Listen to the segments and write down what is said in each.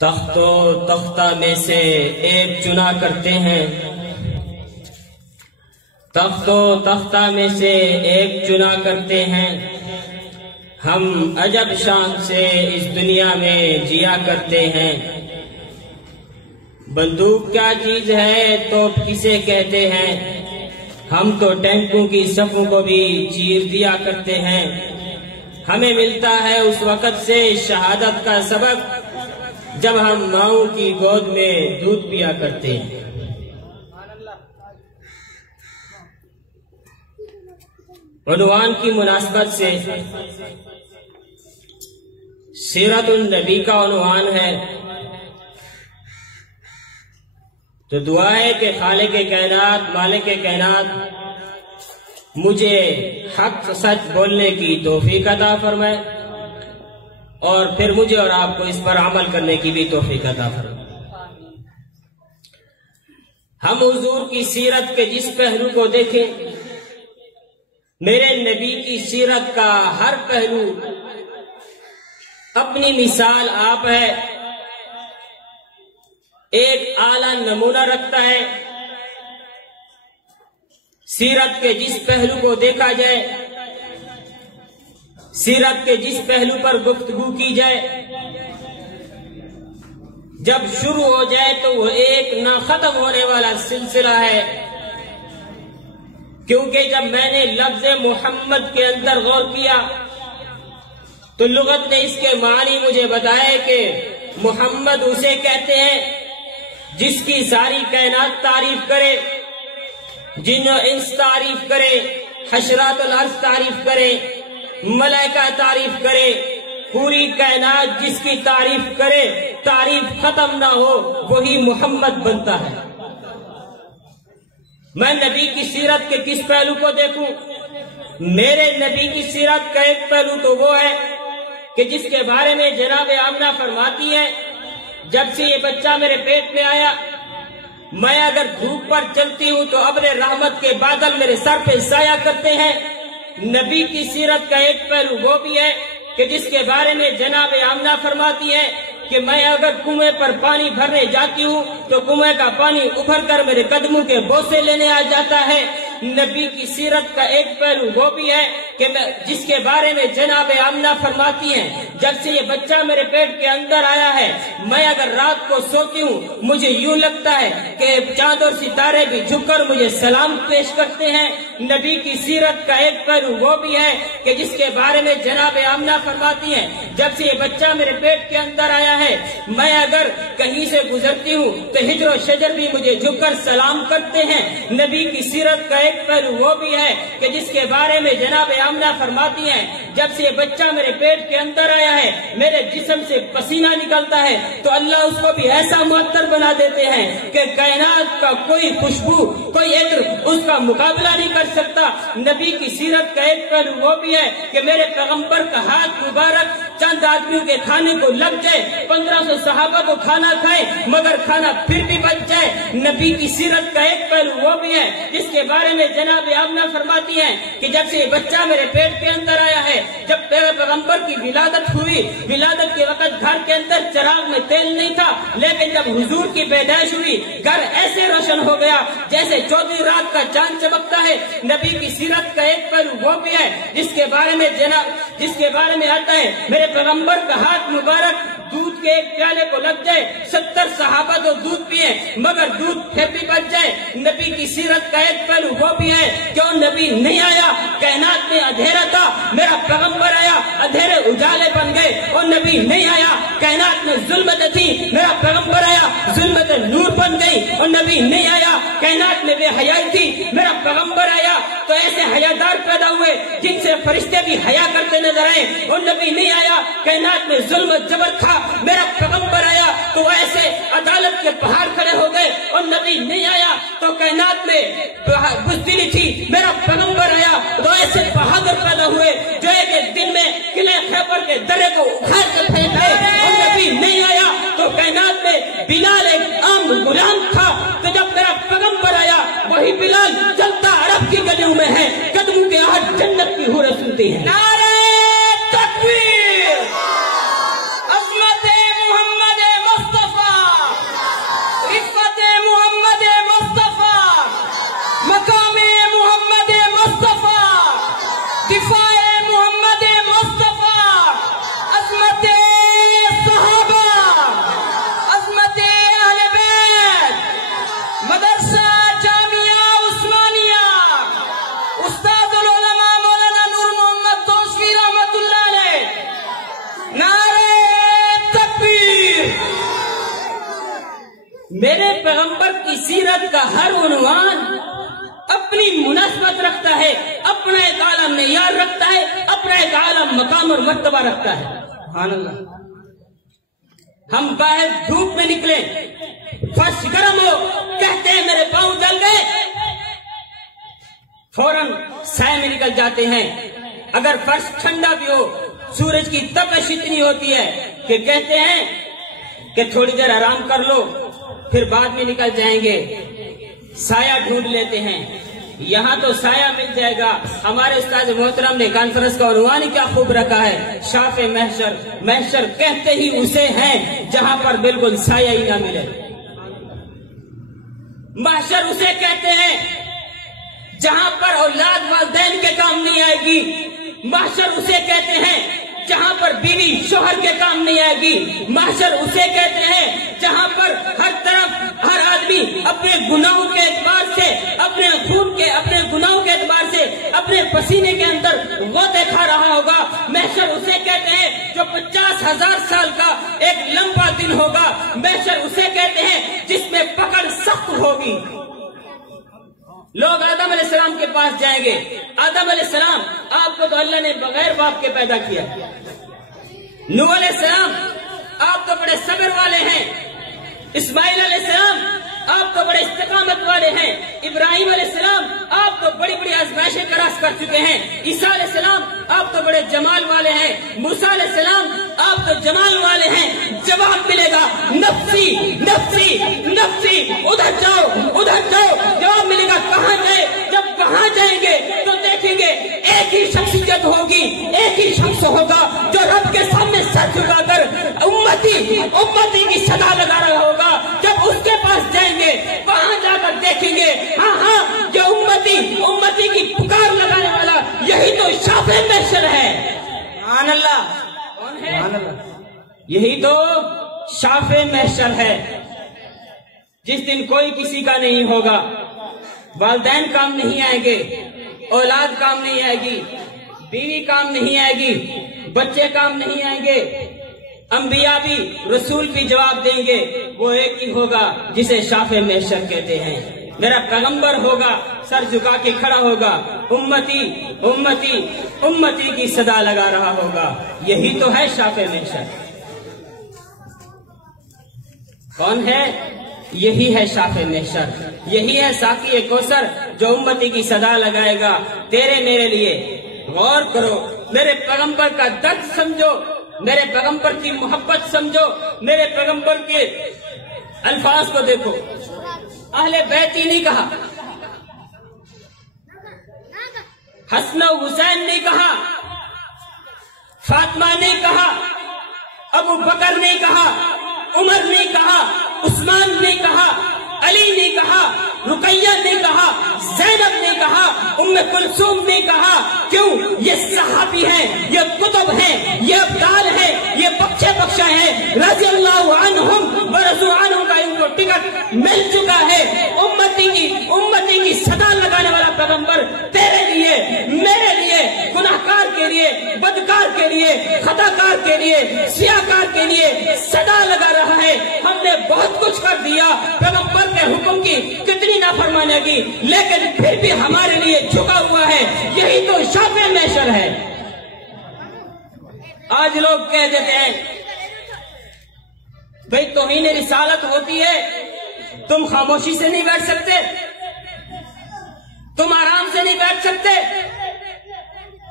تخت و تختہ میں سے ایک چنا کرتے ہیں، تخت و تختہ میں سے ایک چنا کرتے ہیں، ہم عجب شان سے اس دنیا میں جیا کرتے ہیں۔ بندوق کیا چیز ہے تو کسے کہتے ہیں، ہم تو ٹینکوں کی صفوں کو بھی چیر دیا کرتے ہیں۔ ہمیں ملتا ہے اس وقت سے شہادت کا سبق جب ہم ماؤں کی گود میں دودھ پیا کرتے ہیں۔ عنوان کی مناسبت سے سیرت النبی کا عنوان ہے، تو دعا ہے کہ خالق کائنات مالک کائنات مجھے حق سچ بولنے کی توفیق عطا فرمائے، اور پھر مجھے اور آپ کو اس پر عمل کرنے کی بھی توفیق عطا فرمائے۔ ہم حضور کی سیرت کے جس پہلو کو دیکھیں، میرے نبی کی سیرت کا ہر پہلو اپنی مثال آپ ہے، ایک اعلیٰ نمونہ رکھتا ہے۔ سیرت کے جس پہلو کو دیکھا جائے، سیرت کے جس پہلو پر گفتگو کی جائے، جب شروع ہو جائے تو وہ ایک نہ ختم ہونے والا سلسلہ ہے، کیونکہ جب میں نے لفظ محمد کے اندر غور کیا تو لغت نے اس کے معنی مجھے بتائے کہ محمد اسے کہتے ہیں جس کی ساری کائنات تعریف کرے، جن و انس تعریف کرے، حشرات الارض تعریف کرے، ملائکہ تعریف کرے، پوری کائنات جس کی تعریف کرے، تعریف ختم نہ ہو، وہی محمد بنتا ہے۔ میں نبی کی سیرت کے کس پہلو کو دیکھوں؟ میرے نبی کی سیرت کا ایک پہلو تو وہ ہے کہ جس کے بارے میں جناب آمنہ فرماتی ہے، جب سے یہ بچہ میرے پیٹ میں آیا، میں اگر دھوپ پر چلتی ہوں تو ابر رحمت کے بادل میرے سر پہ سایہ کرتے ہیں۔ نبی کی سیرت کا ایک پہلو وہ بھی ہے کہ جس کے بارے میں جناب آمنہ فرماتی ہے کہ میں اگر کنویں پر پانی بھرنے جاتی ہوں تو کنویں کا پانی ابھر کر میرے قدموں کے بوسے لینے آ جاتا ہے۔ نبی کی سیرت کا ایک پہلو وہ بھی ہے کہ جس کے بارے میں جناب آمنہ فرماتی ہیں، جب سے یہ بچہ میرے پیٹ کے اندر آیا ہے، میں اگر رات کو سوتی ہوں مجھے یوں لگتا ہے کہ چاند اور ستارے بھی جھک کر مجھے سلام پیش کرتے ہیں۔ نبی کی سیرت کا ایک پہلو وہ بھی ہے کہ جس کے بارے میں جناب آمنہ فرماتی ہیں، جب سے یہ بچہ میرے پیٹ کے اندر آیا ہے، میں اگر کہیں سے گزرتی ہوں تو ہجر و شجر بھی مجھے جھک کر سلام کرتے ہیں۔ نبی کی سیرت کا ایک پہلو وہ بھی ہے کہ جس کے بارے میں جناب آمنہ فرماتی ہیں، جب سے یہ بچہ میرے پیٹ کے اندر آیا ہے، میرے جسم سے پسینہ نکلتا ہے تو اللہ اس کو بھی ایسا معطر بنا دیتے ہیں کہ کائنات کا کوئی خوشبو، کوئی عطر اس کا مقابلہ نہیں کر سکتا۔ نبی کی سیرت کا ایک پہلو وہ بھی ہے کہ میرے پیغمبر کا ہاتھ مبارک چند آدمیوں کے کھانے کو لگ جائے، 1500 صحابہ کو کھانا کھائے مگر کھانا پھر بھی بچ جائے۔ نبی کی سیرت کا ایک پہلو وہ بھی ہے جس کے بارے میں جناب آمنہ فرماتی ہیں کہ جب سے یہ بچہ میرے پیٹ کے اندر آیا ہے، جب پیغمبر کی ولادت ہوئی، ولادت کے وقت گھر کے اندر چراغ میں تیل نہیں تھا، لیکن جب حضور کی پیدائش ہوئی گھر ایسے روشن ہو گیا جیسے 14 رات کا چاند چمکتا ہے۔ نبی کی سیرت کا ایک پہلو وہ بھی ہے جس کے بارے میں آتا ہے، میرے پیغمبر کا ہاتھ مبارک دودھ کے ایک پیالے کو لگ جائے، 70 صحابہ تو دودھ پیے مگر دودھ پھر بھی بچ جائے۔ نبی کی سیرت کا ایک پہلو وہ بھی ہے کیوں نبی نہیں آیا، کائنات میں اندھیرا تھا، میرا پیغمبر آیا، اندھیرے اجالے بن گئے۔ اور نبی نہیں آیا، کائنات میں ظلمت تھی، میرا پیغمبر آیا، ظلمت نور بن گئی۔ اور نبی نہیں آیا، کائنات میں بے حیائی تھی، میرا پیغمبر آیا تو ایسے حیادار پیدا ہوئے جن سے فرشتے بھی حیا کرتے نظر آئے۔ اور نبی نہیں آیا، کائنات میں ظلم و جبر تھا، میرا پیغمبر آیا تو ایسے عدالت کے پہاڑ کھڑے ہو گئے۔ اور نبی نہیں آیا تو کائنات میں بزدلی تھی، میرا پیغمبر آیا تو ایسے بہادر پیدا ہوئے جو ایک دن میں قلعہ خیبر کے درے کو اکھاڑ کر پھینک گئے۔ اور نبی نہیں آیا تو کائنات میں بلال ایک عام غلام تھا، تو جب میرا پیغمبر آیا وہی بلال چلتا عرب کی گلیوں میں ہے، قدموں کے آہٹ جنت کی حوریں سنتی ہیں۔ نعرہ تکبیر! عظمت محمد مصطفیٰ میرے پیغمبر کی سیرت کا ہر عنوان اپنی مناسبت رکھتا ہے، اپنا ایک اعلیٰ معیار رکھتا ہے، اپنا ایک اعلیٰ مقام اور مرتبہ رکھتا ہے۔ سبحان اللہ۔ ہم باہر دھوپ میں نکلے، فرش گرم ہو، کہتے ہیں میرے پاؤں جل گئے، فوراً سائے میں نکل جاتے ہیں۔ اگر فرش ٹھنڈا بھی ہو، سورج کی تپش اتنی ہوتی ہے کہ کہتے ہیں کہ تھوڑی دیر آرام کر لو، پھر بعد میں نکل جائیں گے، سایہ ڈھونڈ لیتے ہیں۔ یہاں تو سایہ مل جائے گا۔ ہمارے استاد محترم نے کانفرنس کا عنوان ہی کیا خوب رکھا ہے، شاف محشر۔ محشر کہتے ہی اسے ہیں جہاں پر بالکل سایہ ہی نہ ملے۔ محشر اسے کہتے ہیں جہاں پر اولاد والدین کے کام نہیں آئے گی۔ محشر اسے کہتے ہیں جہاں پر بیوی شوہر کے کام نہیں آئے گی۔ محشر اسے کہتے ہیں جہاں پر ہر طرف ہر آدمی اپنے گناہوں کے اعتبار سے، اپنے خون کے، اپنے گناہوں کے اعتبار سے اپنے پسینے کے اندر وہ دیکھا رہا ہوگا۔ محشر اسے کہتے ہیں جو 50,000 سال کا ایک لمبا دن ہوگا۔ محشر اسے کہتے ہیں جس میں پکڑ سخت ہوگی۔ لوگ آدم علیہ السلام کے پاس جائیں گے، آدم علیہ السلام آپ کو تو اللہ نے بغیر باپ کے پیدا کیا۔ نوح علیہ السلام آپ تو بڑے صبر والے ہیں۔ اسماعیل علیہ السلام آپ تو بڑے استقامت والے ہیں۔ ابراہیم علیہ السلام آپ تو بڑی بڑی آزمائشیں کراس کر چکے ہیں۔ عیسیٰ علیہ السلام آپ تو بڑے جمال والے ہیں۔ موسیٰ علیہ السلام آپ تو جمال والے ہیں۔ جواب ملے گا نفسی نفسی نفسی، ادھر جاؤ ادھر جاؤ۔ جواب ملے گا کہاں گئے؟ جب وہاں جائیں گے تو دیکھیں گے ایک ہی شخصیت ہوگی، ایک ہی شخص ہوگا جو رب کے سامنے سر جھکا کر امتی امتی کی صدا لگا رہا ہوگا۔ جب اس کے پاس جائیں گے، وہاں جا کر دیکھیں گے ہاں ہاں جو امتی امتی کی پکار لگانے والا یہی تو شاف محشر ہے۔ سبحان اللہ۔ کون ہے؟ یہی تو شاف محشر ہے، جس دن کوئی کسی کا نہیں ہوگا۔ والدین کام نہیں آئیں گے، اولاد کام نہیں آئے گی، بیوی کام نہیں آئے گی، بچے کام نہیں آئیں گے، انبیاء بھی رسول بھی جواب دیں گے۔ وہ ایک ہی ہوگا جسے شاف محشر کہتے ہیں۔ میرا پیغمبر ہوگا، سر جھکا کے کھڑا ہوگا، امتی امتی امتی کی صدا لگا رہا ہوگا۔ یہی تو ہے شاف محشر۔ کون ہے؟ یہی ہے شاف محشر، یہی ہے ساقی کوثر جو امتی کی صدا لگائے گا تیرے میرے لیے۔ غور کرو، میرے پیغمبر کا درد سمجھو، میرے پیغمبر کی محبت سمجھو، میرے پیغمبر کے الفاظ کو دیکھو۔ اہل بیت ہی نہیں کہا، حسن و حسین نہیں کہا، فاطمہ نہیں کہا، ابو بکر نہیں کہا، عمر نہیں کہا، عثمان نہیں کہا، علی نہیں کہا، رقیہ نہیں کہا، زینب نہیں کہا، ام کلثوم نہیں کہا۔ کیوں؟ یہ صحابی ہیں، یہ کتب ہیں، یہ ابدال ہیں، یہ بخشے بخشا ہیں، رضی اللہ عنہم ورضوا عنہ کا ان کو ٹکٹ مل چکا ہے۔ امتی کی صدا لگانے والا پیغمبر تیرے لیے، میرے لیے، گناہگار کے لیے، بدکار کے لیے، خطاکار کے لیے، سیاہکار کے لیے صدا لگا رہا ہے۔ ہم نے بہت کچھ کر دیا، پیغمبر کے حکم کی کتنی نافرمانی کی، لیکن پھر بھی ہمارے لیے جھکا ہوا ہے۔ یہی تو شاف محشر ہے۔ آج لوگ کہہ دیتے ہیں بھئی توہین رسالت ہوتی ہے، تم خاموشی سے نہیں بیٹھ سکتے، تم آرام سے نہیں بیٹھ سکتے،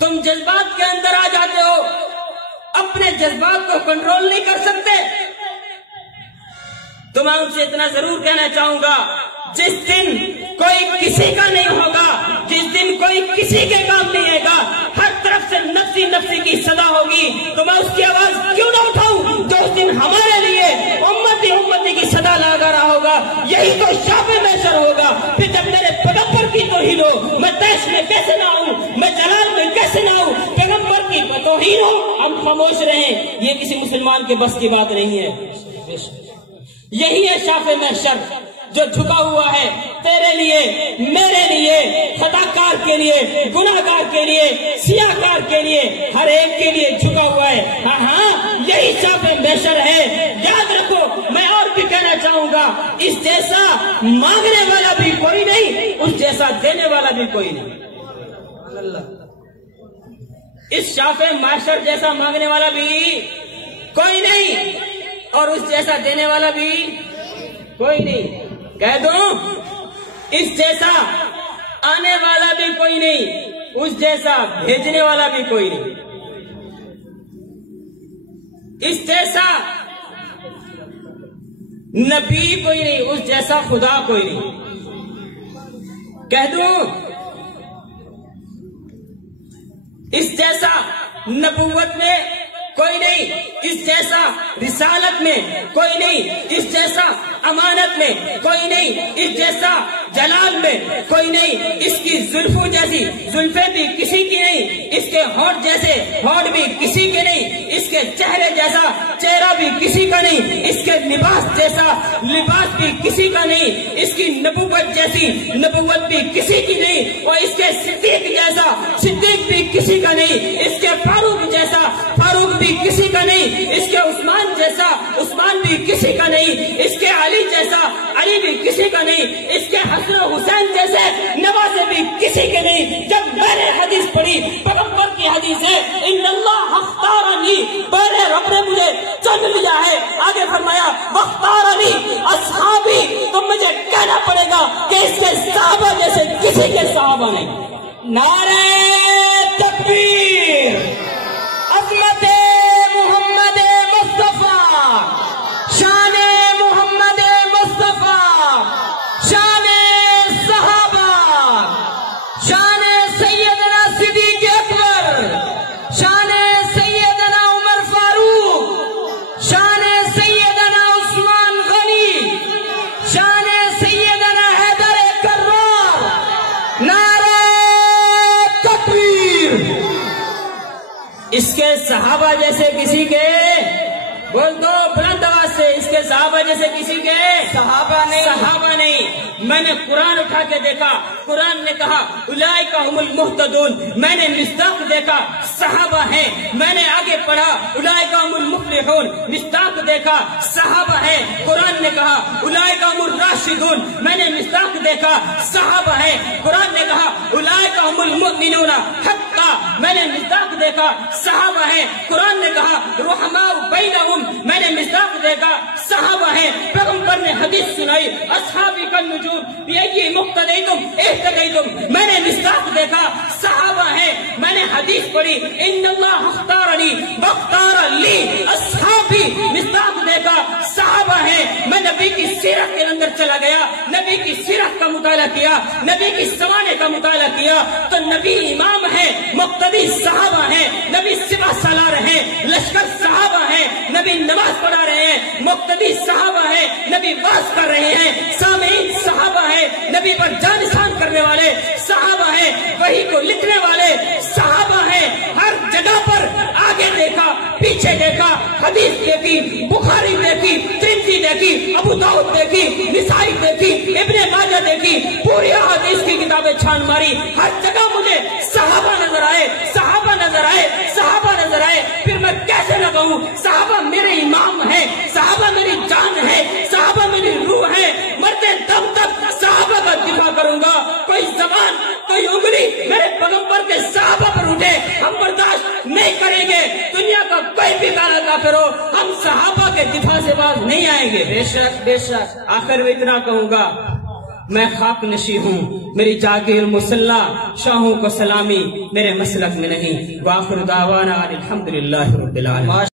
تم جذبات کے اندر آ جاتے ہو، اپنے جذبات کو کنٹرول نہیں کر سکتے۔ تو میں ان سے اتنا ضرور کہنا چاہوں گا، جس دن کوئی کسی کا نہیں ہوگا، جس دن کوئی کسی کے کام نہیں آئے گا، ہر طرف سے نفسی نفسی کی صدا ہوگی، تو میں اس کی آواز کیوں نہ اٹھاؤں جو اس دن ہمارے لیے امتی امتی کی صدا لگا رہا ہوگا۔ یہی تو شاف محشر ہوگا۔ پھر جب میرے پیغمبر کی توہین ہو، میں تیش میں کیسے نہ ہوں، میں جلال میں کیسے نہ ہوں، پیغمبر کی توہین ہو ہم خاموش رہیں، یہ کسی مسلمان کے بس کی بات نہیں ہے۔ یہی ہے شاف محشر جو جھکا ہوا ہے تیرے لیے، میرے لیے، خطاکار کے لیے، گناہگار کے لیے، سیاہکار کے لیے، ہر ایک کے لیے جھکا ہوا ہے۔ ہاں یہی شاف محشر ہے۔ یاد رکھو، میں اور بھی کہنا چاہوں گا، ہوگا اس جیسا مانگنے والا بھی کوئی نہیں، اس جیسا دینے والا بھی کوئی نہیں۔ اس شاف معاشر جیسا مانگنے والا بھی کوئی نہیں اور اس جیسا دینے والا بھی کوئی نہیں۔ کہہ دوں اس جیسا آنے والا بھی کوئی نہیں، اس جیسا بھیجنے والا بھی کوئی نہیں، اس جیسا نبی کوئی نہیں، اس جیسا خدا کوئی نہیں۔ کہہ دوں اس جیسا نبوت میں کوئی نہیں، اس جیسا رسالت میں کوئی نہیں، اس جیسا امانت میں کوئی نہیں، اس جیسا جلال میں کوئی نہیں، اس کی زلفوں جیسی زلفیں بھی کسی کی نہیں، اس کے ہونٹ جیسے ہونٹ بھی کسی کے نہیں، اس کے چہرے جیسا چہرہ بھی کسی کا نہیں، اس کے لباس جیسا لباس بھی کسی کا نہیں، اس کی نبوت جیسی نبوت بھی کسی کی نہیں، اور اس کے صدیق جیسا صدیق بھی کسی کا نہیں، اس کے فاروق جیسا فاروق بھی کسی کا نہیں، اس کے عثمان جیسا عثمان بھی کسی کا نہیں، اس کے علی جیسا علی بھی کسی کا نہیں، اس کے حسن و حسین جیسے نوازے بھی کسی کے نہیں۔ جب میں نے حدیث پڑھی، پیغمبر کی حدیث ہے، ان اللہ اختارنی، میرے رب نے مجھے چن لیا ہے۔ آگے فرمایا واختارنی اصحابی، تو مجھے کہنا پڑے گا کہ اس کے صحابہ جیسے کسی کے صحابہ نہیں۔ نعرہ تکبیر، عظمت محمد مصطفیٰ، شان محمد مصطفیٰ، شان صحابہ، شان سیدنا صدیق اکبر، شان سیدنا عمر فاروق، شان سیدنا عثمان غنی، شان سیدنا حیدر کرار۔ نعرہ تکبیر۔ اس کے صحابہ جیسے کسی کے، بول دو بلند آواز سے، اس کے صحابہ جیسے کسی کے صحابہ نہیں۔ میں نے قرآن اٹھا کے دیکھا، قرآن نے کہا اولئک هم المہتدون، میں نے مصداق دیکھا صحابہ ہیں، میں نے آگے پڑھا اولئک هم المفلحون، مصداق دیکھا صحابہ ہیں، قرآن نے کہا اولئک هم الراشدون، میں نے مصداق دیکھا صحابہ ہیں، قرآن نے کہا اولئک هم المؤمنون حقا، میں نے مصداق دیکھا صحابہ ہیں، قرآن نے کہا رحماء بینہم، میں نے مصداق دیکھا صحابہ ہیں، پیغمبر نے حدیث سنائی اصحابی کالنجوم بیئی مقتدیتم اہتدیتم، میں نے مصداق دیکھا صحابہ ہیں، میں نے حدیث پڑھی ان اللہ اختارنی واختار لی اصحابی، مصداق دیکھا صحابہ ہیں۔ میں نبی کی سیرت کے اندر چلا گیا، نبی کی سیرت کا مطالعہ کیا، نبی کی زمانے کا مطالعہ کیا تو نبی امام ہیں، مقتدی صحابہ ہیں، نبی سپاہ سالار ہیں، لشکر صحابہ ہیں، نبی نماز پڑھا رہے ہیں، مقتدی صحابہ ہیں، نبی واز کر رہے ہیں، سامعین صحابہ ہیں، نبی پر جانشان کرنے والے صحابہ ہیں، وحی کو لکھنے والے صحابہ ہیں۔ ہر جگہ پر آگے دیکھا، پیچھے دیکھا، حدیث دیکھی، بخاری دیکھی، ترمذی دیکھی، ابو داؤد دیکھی، نسائی دیکھی، ابن ماجہ دیکھی، پوری حدیث کی کتابیں چھان ماری، ہر جگہ مجھے صحابہ نظر آئے، صحابہ نظر آئے، صحابہ نظر آئے۔ پھر میں کیسے نہ کہوں صحابہ میرے امام ہیں، صحابہ میری جان ہے، صحابہ میری روح ہے، مرتے دم تک صحابہ کا دفاع کروں گا۔ کوئی زبان کوئی انگلی میرے پیغمبر کے صحابہ پر اٹھے ہم برداشت نہیں کریں گے، دنیا کا کوئی بھی کافر ہو، ہم صحابہ کے دفاع سے باز نہیں آئیں گے۔ بے شک بے شک۔ آخر میں اتنا کہوں گا، میں خاک نشی ہوں، میری جاگیر مسلح، شاہوں کو سلامی میرے مسلک میں نہیں۔ وآخر دعوانا الحمدللہ رب العالمین۔